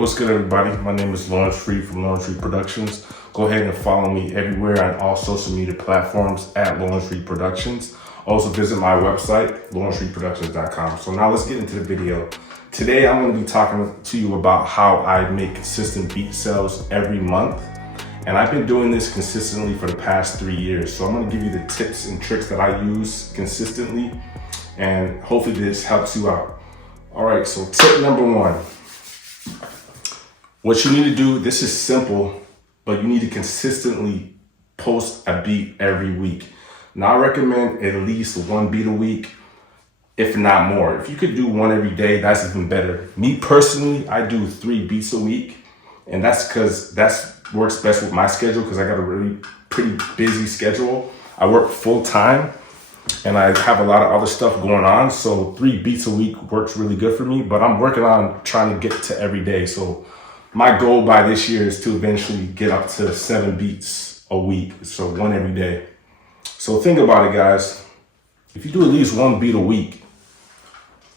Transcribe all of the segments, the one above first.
What's good, everybody? My name is Lawrence Free from Lawrence Free Productions. Go ahead and follow me everywhere on all social media platforms at Lawrence Free Productions. Also visit my website, lawrencefreeproductions.com. So now let's get into the video. Today I'm going to be talking to you about how I make consistent beat sales every month. And I've been doing this consistently for the past 3 years. So I'm going to give you the tips and tricks that I use consistently, and hopefully this helps you out. All right, so tip number one. What you need to do, this is simple, but you need to consistently post a beat every week. Now I recommend at least one beat a week, if not more. If you could do one every day, that's even better. Me personally, I do 3 beats a week, and that's because that works best with my schedule, because I got a really pretty busy schedule. I work full time and I have a lot of other stuff going on. So 3 beats a week works really good for me, but I'm working on trying to get to every day. So my goal by this year is to eventually get up to 7 beats a week. So 1 every day. So think about it, guys. If you do at least 1 beat a week,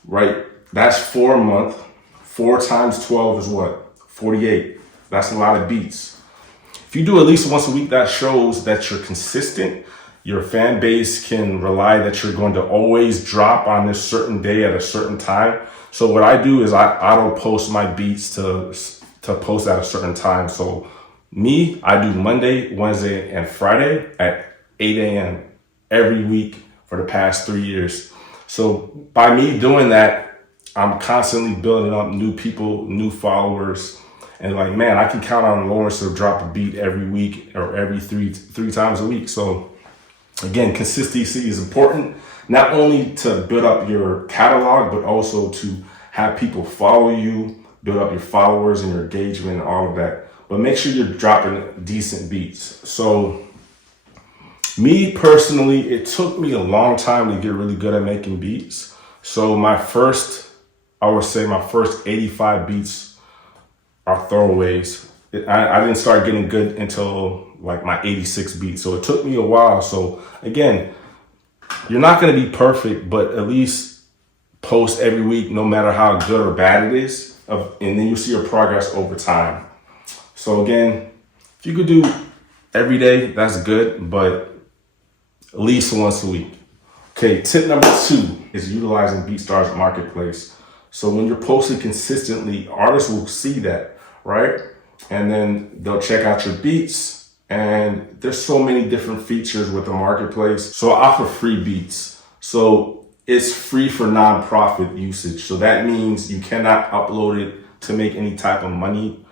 right? That's 4 a month. 4 times 12 is what? 48. That's a lot of beats. If you do at least once a week, that shows that you're consistent. Your fan base can rely that you're going to always drop on this certain day at a certain time. So what I do is I auto post my beats to post at a certain time. So me, I do Monday, Wednesday, and Friday at 8 a.m. every week for the past 3 years. So by me doing that, I'm constantly building up new people, new followers. And like, man, I can count on Lawrence to drop a beat every week or every three times a week. So again, consistency is important, not only to build up your catalog, but also to have people follow you, build up your followers and your engagement and all of that. But make sure you're dropping decent beats. So me personally, it took me a long time to get really good at making beats. So I would say my first 85 beats are throwaways. I didn't start getting good until like my 86 beat. So it took me a while. So again, you're not going to be perfect, but at least post every week, no matter how good or bad it is. And then you see your progress over time. So again, if you could do every day, that's good, but at least once a week. Okay, tip number 2 is utilizing BeatStars Marketplace. So when you're posting consistently, artists will see that, right? And then they'll check out your beats. And there's so many different features with the marketplace. So I offer free beats. So it's free for nonprofit usage. So that means you cannot upload it to make any type of money.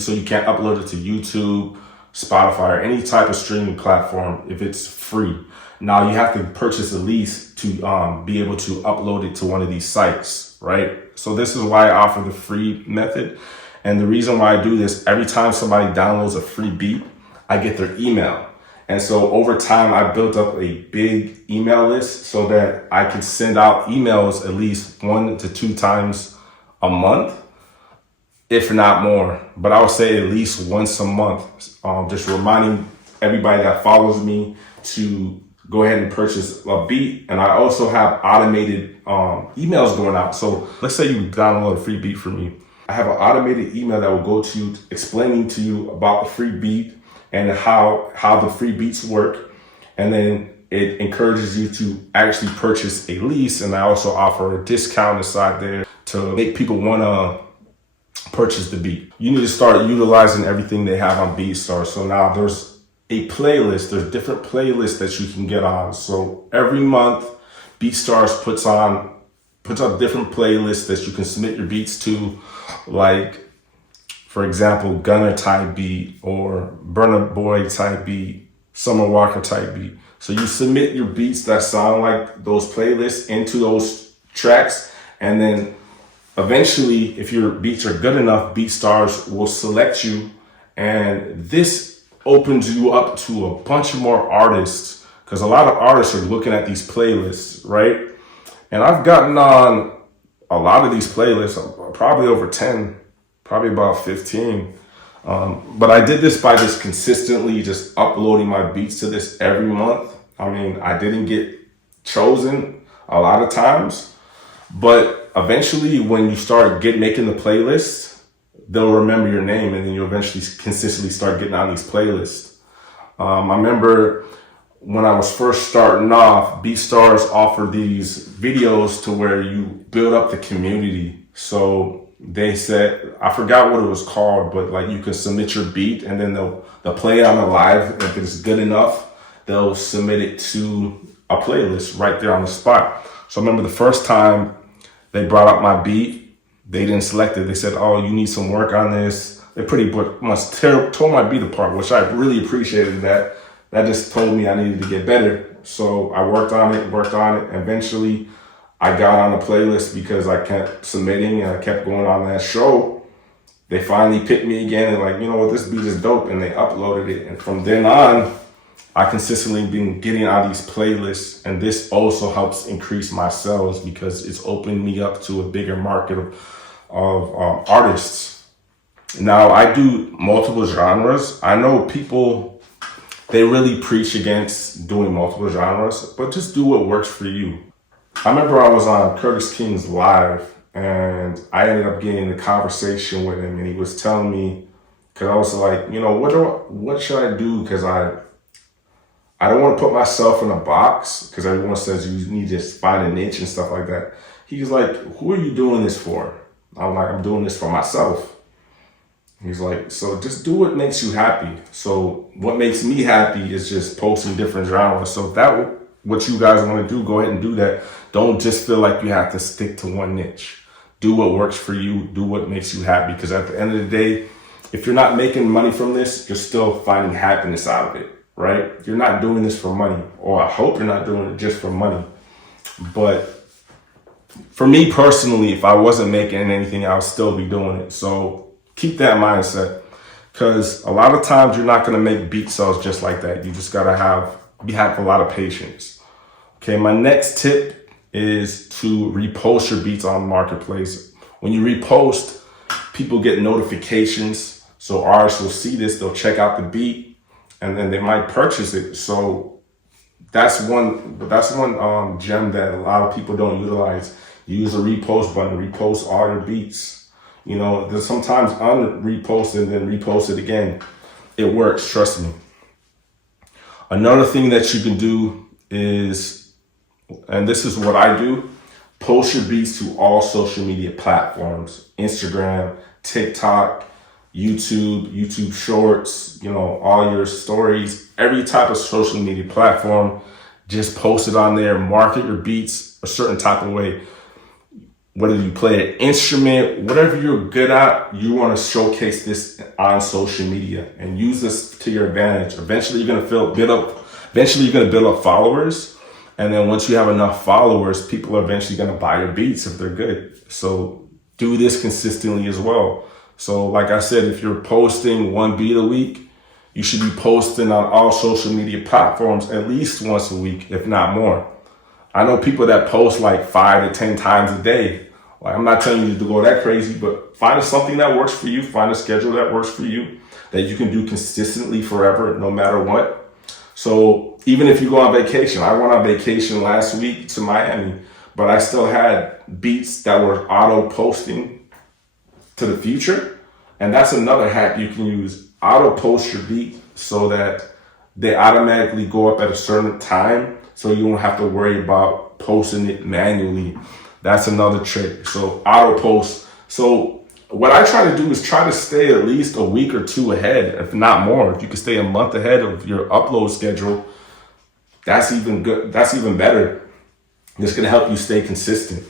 So you can't upload it to YouTube, Spotify, or any type of streaming platform if it's free. Now you have to purchase a lease to be able to upload it to one of these sites, right? So this is why I offer the free method. And the reason why I do this, every time somebody downloads a free beat, I get their email. And so over time, I built up a big email list so that I can send out emails at least 1 to 2 times a month, if not more. But I would say at least once a month, just reminding everybody that follows me to go ahead and purchase a beat. And I also have automated emails going out. So let's say you download a free beat from me. I have an automated email that will go to you explaining to you about the free beat and how the free beats work. And then it encourages you to actually purchase a lease. And I also offer a discount inside there to make people want to purchase the beat. You need to start utilizing everything they have on BeatStars. So now there's a playlist. There's different playlists that you can get on. So every month, BeatStars puts up different playlists that you can submit your beats to, like, for example, Gunner type beat or Burna Boy type beat, Summer Walker type beat. So you submit your beats that sound like those playlists into those tracks. And then eventually, if your beats are good enough, BeatStars will select you. And this opens you up to a bunch of more artists, because a lot of artists are looking at these playlists, right? And I've gotten on a lot of these playlists, probably over 10, probably about 15. But I did this by just consistently just uploading my beats to this every month. I mean, I didn't get chosen a lot of times, but eventually when you start making the playlist, they'll remember your name, and then you eventually consistently start getting on these playlists. I remember when I was first starting off, BeatStars offered these videos to where you build up the community. So they said, I forgot what it was called, but like you can submit your beat and then they'll play it on the live. If it's good enough, they'll submit it to a playlist right there on the spot. So I remember the first time they brought up my beat, they didn't select it. They said, oh, you need some work on this. They pretty much tore my beat apart, which I really appreciated that. That just told me I needed to get better. So I worked on it. Eventually, I got on the playlist because I kept submitting and I kept going on that show. They finally picked me again and like, you know what, this beat is dope. And they uploaded it. And from then on, I consistently been getting on these playlists. And this also helps increase my sales because it's opening me up to a bigger market of artists. Now, I do multiple genres. I know people, they really preach against doing multiple genres, but just do what works for you. I remember I was on Curtis King's live and I ended up getting a conversation with him and he was telling me, cause I was like, you know, what should I do? Cause I don't want to put myself in a box because everyone says you need to find a niche and stuff like that. He's like, who are you doing this for? I'm like, I'm doing this for myself. He's like, so just do what makes you happy. So what makes me happy is just posting different genres. So if that what you guys want to do, go ahead and do that. Don't just feel like you have to stick to one niche. Do what works for you. Do what makes you happy. Because at the end of the day, if you're not making money from this, you're still finding happiness out of it, right? You're not doing this for money, or I hope you're not doing it just for money. But for me personally, if I wasn't making anything, I would still be doing it. So keep that mindset, because a lot of times you're not going to make beat sales just like that. You just got to have a lot of patience. Okay, my next tip is to repost your beats on Marketplace. When you repost, people get notifications. So artists will see this, they'll check out the beat, and then they might purchase it. So that's one gem that a lot of people don't utilize. Use the repost button, repost all your beats. You know, there's sometimes unrepost and then repost it again. It works, trust me. Another thing that you can do is, and this is what I do, post your beats to all social media platforms: Instagram, TikTok, YouTube Shorts, you know, all your stories, every type of social media platform. Just post it on there, market your beats a certain type of way. Whether you play an instrument, whatever you're good at, you want to showcase this on social media and use this to your advantage. Eventually, you're going to build up followers. And then once you have enough followers, people are eventually going to buy your beats if they're good. So do this consistently as well. So like I said, if you're posting one beat a week, you should be posting on all social media platforms at least once a week, if not more. I know people that post like 5 to 10 times a day. Like, I'm not telling you to go that crazy, but find something that works for you. Find a schedule that works for you, that you can do consistently forever, no matter what. So even if you go on vacation, I went on vacation last week to Miami, but I still had beats that were auto posting to the future. And that's another hack you can use. Auto post your beat so that they automatically go up at a certain time, so you don't have to worry about posting it manually. That's another trick. So auto post. So what I try to do is try to stay at least a week or two ahead, if not more. If you can stay a month ahead of your upload schedule, that's even good. That's even better. It's going to help you stay consistent.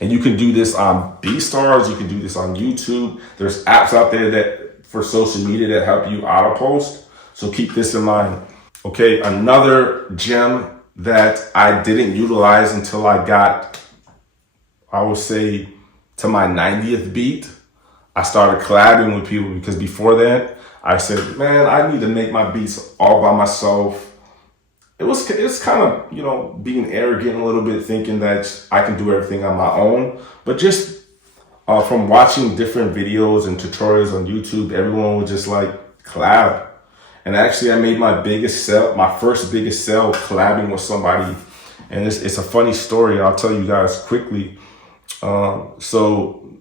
And you can do this on BeatStars. You can do this on YouTube. There's apps out there that for social media that help you auto post. So keep this in mind. Okay, another gem that I didn't utilize until I got, I would say, to my 90th beat. I started collabing with people, because before that, I said, man, I need to make my beats all by myself. It's kind of, you know, being arrogant a little bit, thinking that I can do everything on my own. But just from watching different videos and tutorials on YouTube, everyone would just like collab. And actually, I made my first biggest sale collabing with somebody. And it's a funny story. I'll tell you guys quickly. So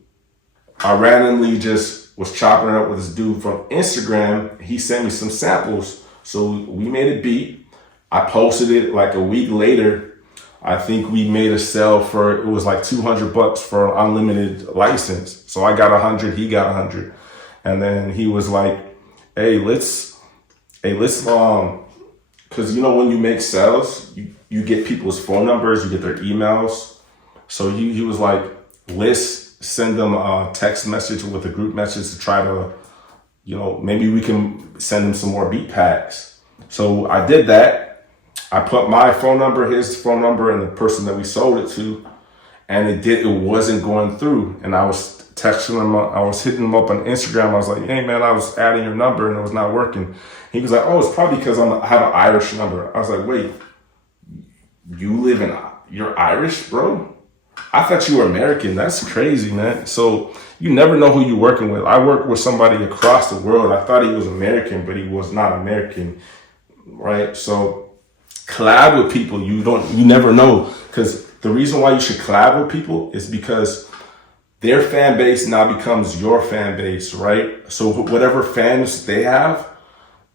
I randomly just was chopping it up with this dude from Instagram. He sent me some samples. So we made a beat. I posted it like a week later. I think we made a sale for, it was like $200 for an unlimited license. So I got 100, he got 100. And then he was like, hey, let's, cause you know, when you make sales, you get people's phone numbers, you get their emails. So he was like, let's send them a text message with a group message to try to, you know, maybe we can send them some more beat packs. So I did that. I put my phone number, his phone number, and the person that we sold it to, and it wasn't going through. And I was texting him, I was hitting him up on Instagram. I was like, hey man, I was adding your number and it was not working. He was like, oh, it's probably because I have an Irish number. I was like, wait, you're Irish, bro? I thought you were American. That's crazy, man. So you never know who you're working with. I worked with somebody across the world. I thought he was American, but he was not American, right? So collab with people. You never know, because the reason why you should collab with people is because their fan base now becomes your fan base, right? So whatever fans they have,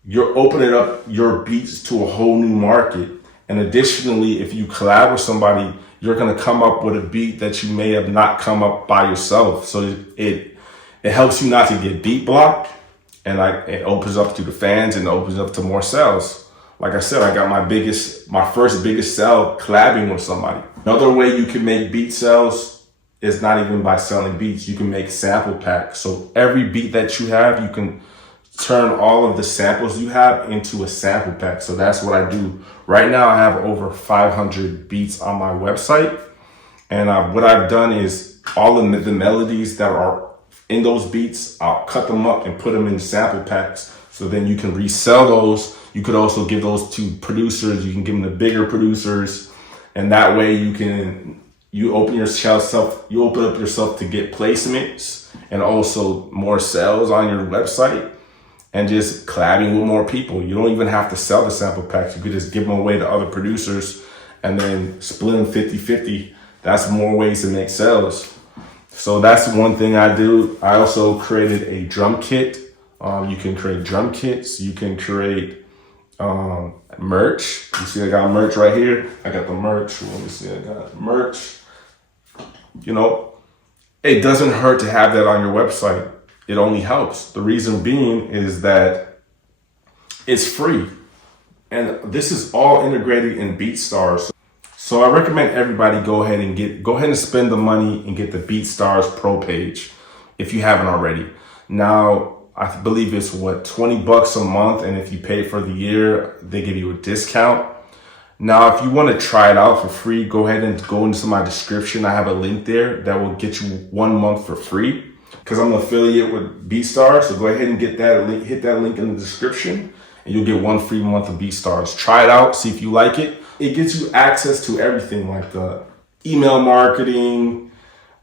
you're opening up your beats to a whole new market. And additionally, if you collab with somebody, you're going to come up with a beat that you may have not come up by yourself. So it helps you not to get beat blocked, and it opens up to the fans and opens up to more sales. Like I said, I got my first biggest sale collabing with somebody. Another way you can make beat sales is not even by selling beats. You can make sample packs. So every beat that you have, you can turn all of the samples you have into a sample pack. So that's what I do. Right now I have over 500 beats on my website. And what I've done is all of the melodies that are in those beats, I'll cut them up and put them in sample packs. So then you can resell those. You could also give those to producers. You can give them to bigger producers. And that way you open up yourself to get placements and also more sales on your website. And just collabing with more people. You don't even have to sell the sample packs. You could just give them away to other producers and then split them 50-50. That's more ways to make sales. So that's one thing I do. I also created a drum kit. You can create drum kits. You can create merch. You see I got merch right here. I got the merch. Let me see, I got merch. You know, it doesn't hurt to have that on your website. It only helps. The reason being is that it's free. And this is all integrated in BeatStars. So I recommend everybody go ahead and spend the money and get the BeatStars Pro page if you haven't already. Now, I believe it's $20 a month. And if you pay for the year, they give you a discount. Now, if you want to try it out for free, go ahead and go into my description. I have a link there that will get you 1 month for free. Because I'm an affiliate with BeatStars, so go ahead and get that link, hit that link in the description, and you'll get 1 free month of BeatStars. Try it out, see if you like it. It gets you access to everything, like email marketing.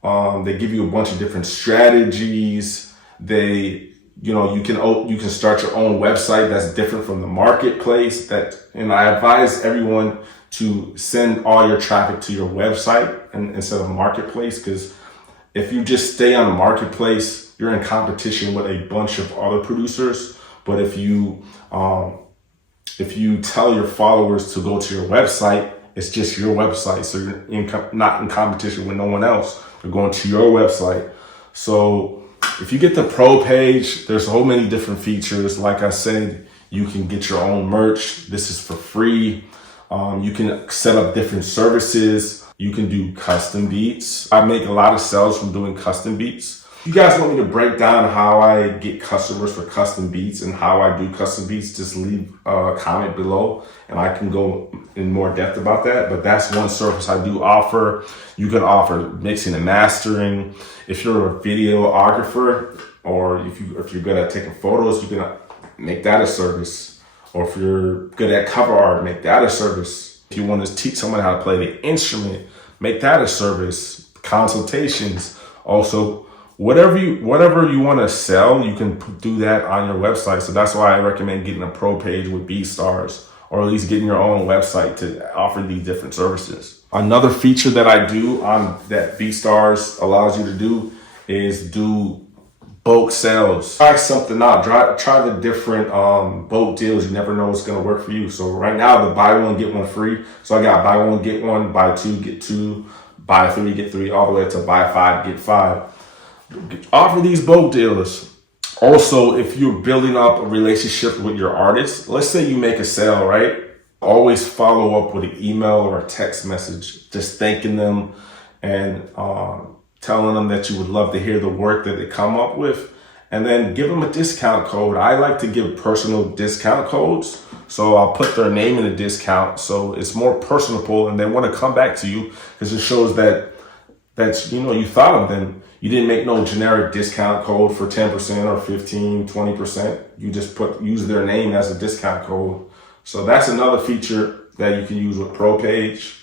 They give you a bunch of different strategies. You can start your own website that's different from the marketplace. And I advise everyone to send all your traffic to your website instead of marketplace, because if you just stay on the marketplace, you're in competition with a bunch of other producers. But if you tell your followers to go to your website, it's just your website. So you're not in competition with no one else. They're going to your website. So if you get the pro page, there's so many different features. Like I said, you can get your own merch. This is for free. You can set up different services. You can do custom beats. I make a lot of sales from doing custom beats. If you guys want me to break down how I get customers for custom beats and how I do custom beats, just leave a comment below and I can go in more depth about that. But that's one service I do offer. You can offer mixing and mastering. If you're a videographer, or if you're good at taking photos, you can make that a service. Or if you're good at cover art, make that a service. If you want to teach someone how to play the instrument, make that a service. Consultations. Also, whatever you want to sell, you can do that on your website. So that's why I recommend getting a pro page with BeatStars, or at least getting your own website to offer these different services. Another feature that I do that BeatStars allows you to do is do bulk sales. Try something out. Try the different bulk deals. You never know what's gonna work for you. So right now, the buy one get one free. So I got buy one get one, buy two get two, buy three get three, all the way to buy five get five. Offer these bulk deals. Also, if you're building up a relationship with your artist, let's say you make a sale, right? Always follow up with an email or a text message, just thanking them and telling them that you would love to hear the work that they come up with, and then give them a discount code. I like to give personal discount codes, so I'll put their name in a discount, so it's more personable, and they want to come back to you because it shows that you thought of them. You didn't make no generic discount code for 10% or 15, 20%. You just use their name as a discount code. So that's another feature that you can use with ProPage.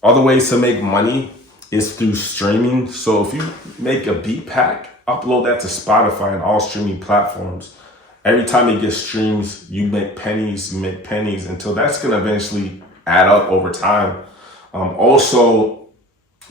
Other ways to make money is through streaming. So if you make a beat pack, upload that to Spotify and all streaming platforms. Every time it gets streams, you make pennies until that's going to eventually add up over time. Also,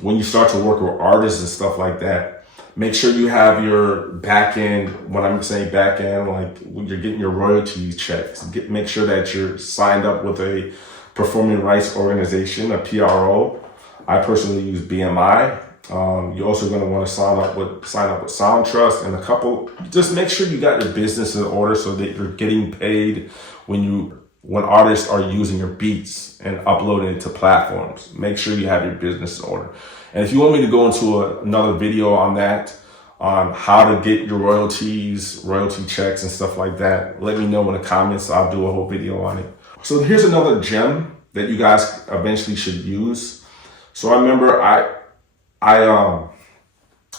when you start to work with artists and stuff like that, make sure you have your back end. When I'm saying back end, like when you're getting your royalties checks, make sure that you're signed up with a performing rights organization, a PRO. I personally use BMI. You're also going to want to sign up with SoundTrust and a couple. Just make sure you got your business in order so that you're getting paid when artists are using your beats and uploading it to platforms. Make sure you have your business in order. And if you want me to go into another video on that, on how to get your royalties, royalty checks and stuff like that, let me know in the comments. I'll do a whole video on it. So here's another gem that you guys eventually should use. So I remember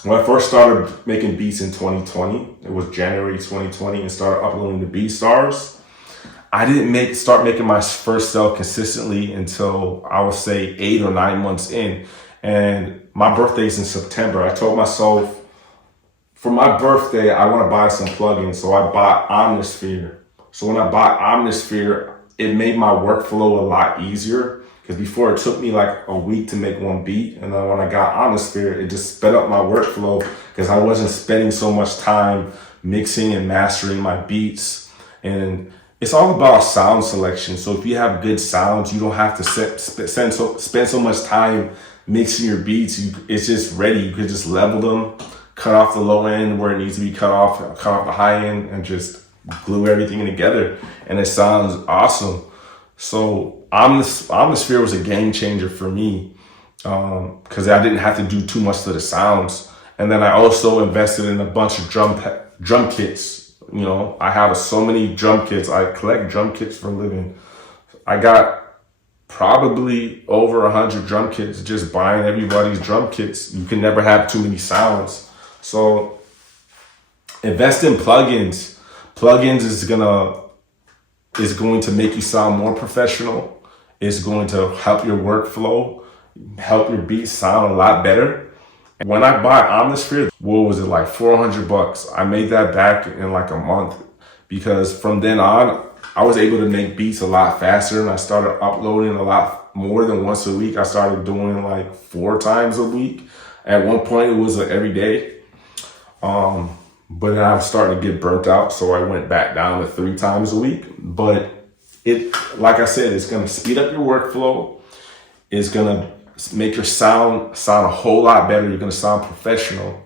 when I first started making beats in 2020, it was January 2020, and started uploading the BeatStars. I didn't start making my first sale consistently until I would say 8 or 9 months in. And my birthday's in September. I told myself for my birthday, I want to buy some plugins. So I bought Omnisphere. So when I bought Omnisphere, it made my workflow a lot easier. Because before it took me like a week to make one beat. And then when I got Omnisphere, it just sped up my workflow because I wasn't spending so much time mixing and mastering my beats. And it's all about sound selection. So if you have good sounds, you don't have to spend so much time mixing your beats. It's just ready. You could just level them, cut off the low end where it needs to be cut off the high end, and just glue everything together. And it sounds awesome. So Omnisphere was a game changer for me because I didn't have to do too much to the sounds. And then I also invested in a bunch of drum kits. You know, I have so many drum kits. I collect drum kits for a living. I got probably over 100 drum kits just buying everybody's drum kits. You can never have too many sounds. So invest in plugins. Plugins is going to make you sound more professional. It's going to help your workflow, help your beats sound a lot better. When I bought Omnisphere, what was it, like $400? I made that back in like a month because from then on, I was able to make beats a lot faster and I started uploading a lot more than once a week. I started doing like 4 times a week. At one point, it was every day. But then I was starting to get burnt out, so I went back down to 3 times a week. But like I said, it's going to speed up your workflow. It's going to make your sound a whole lot better. You're going to sound professional.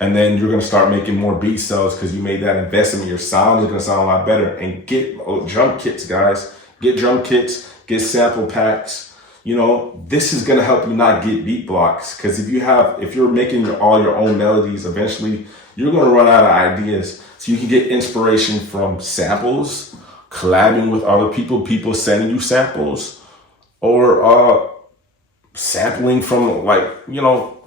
And then you're going to start making more beat sales because you made that investment. Your sound is going to sound a lot better. And get drum kits, guys. Get drum kits, get sample packs. You know, this is going to help you not get beat blocks. Because if you're making all your own melodies, eventually you're going to run out of ideas. So you can get inspiration from samples, collabing with other people sending you samples, or sampling from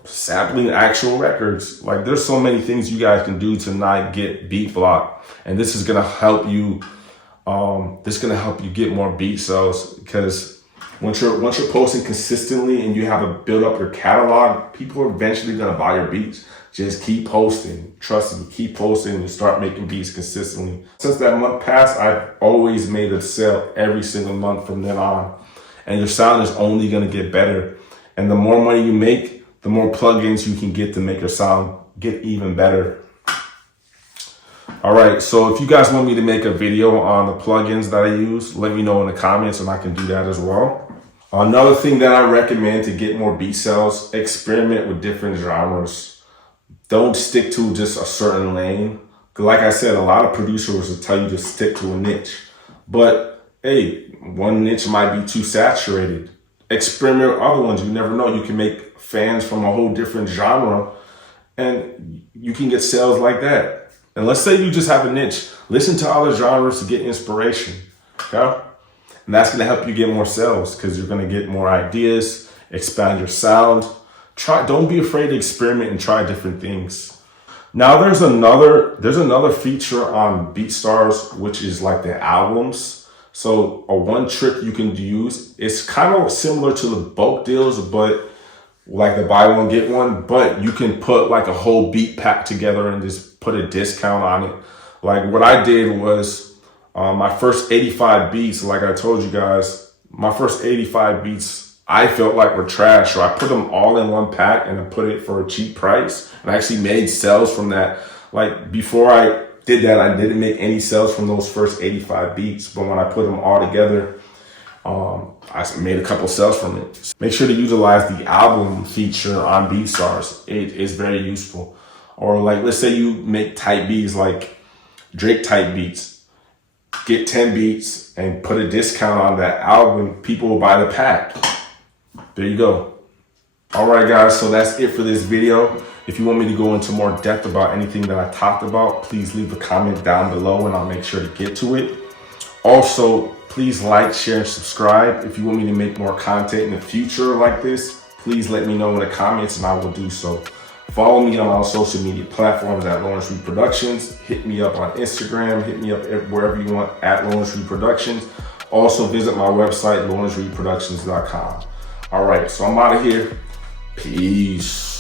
sampling actual records. Like there's so many things you guys can do to not get beat block. And this is going to help you. Get more beat sales because once you're posting consistently and you have to build up your catalog, people are eventually going to buy your beats. Just keep posting. Trust me, keep posting and start making beats consistently. Since that month passed, I've always made a sale every single month from then on. And your sound is only going to get better. And the more money you make, the more plugins you can get to make your sound get even better. All right, so if you guys want me to make a video on the plugins that I use, let me know in the comments and I can do that as well. Another thing that I recommend to get more beat sales, experiment with different genres. Don't stick to just a certain lane. Like I said, a lot of producers will tell you to stick to a niche. But hey, one niche might be too saturated. Experiment with other ones. You never know. You can make fans from a whole different genre and you can get sales like that. And let's say you just have a niche. Listen to other genres to get inspiration. Okay? And that's going to help you get more sales because you're going to get more ideas, expand your sound. Don't be afraid to experiment and try different things. Now there's another feature on BeatStars, which is like the albums. So one trick you can use, it's kind of similar to the bulk deals, but like the buy one, get one, but you can put like a whole beat pack together and just put a discount on it. Like what I did was my first 85 beats, like I told you guys, my first 85 beats, I felt like were trash. So I put them all in one pack and I put it for a cheap price and I actually made sales from that. Like before I did that, I didn't make any sales from those first 85 beats, but when I put them all together, I made a couple sales from it. Make sure to utilize the album feature on BeatStars. It is very useful. Or like, let's say you make type beats like Drake type beats. Get 10 beats and put a discount on that album. People will buy the pack. There you go. All right, guys. So that's it for this video. If you want me to go into more depth about anything that I talked about, please leave a comment down below and I'll make sure to get to it. Also, please like, share, and subscribe. If you want me to make more content in the future like this, please let me know in the comments and I will do so. Follow me on all social media platforms at Lawrence Reed Productions. Hit me up on Instagram. Hit me up wherever you want at Lawrence Reed Productions. Also visit my website, lawrencereedproductions.com. All right, so I'm out of here. Peace.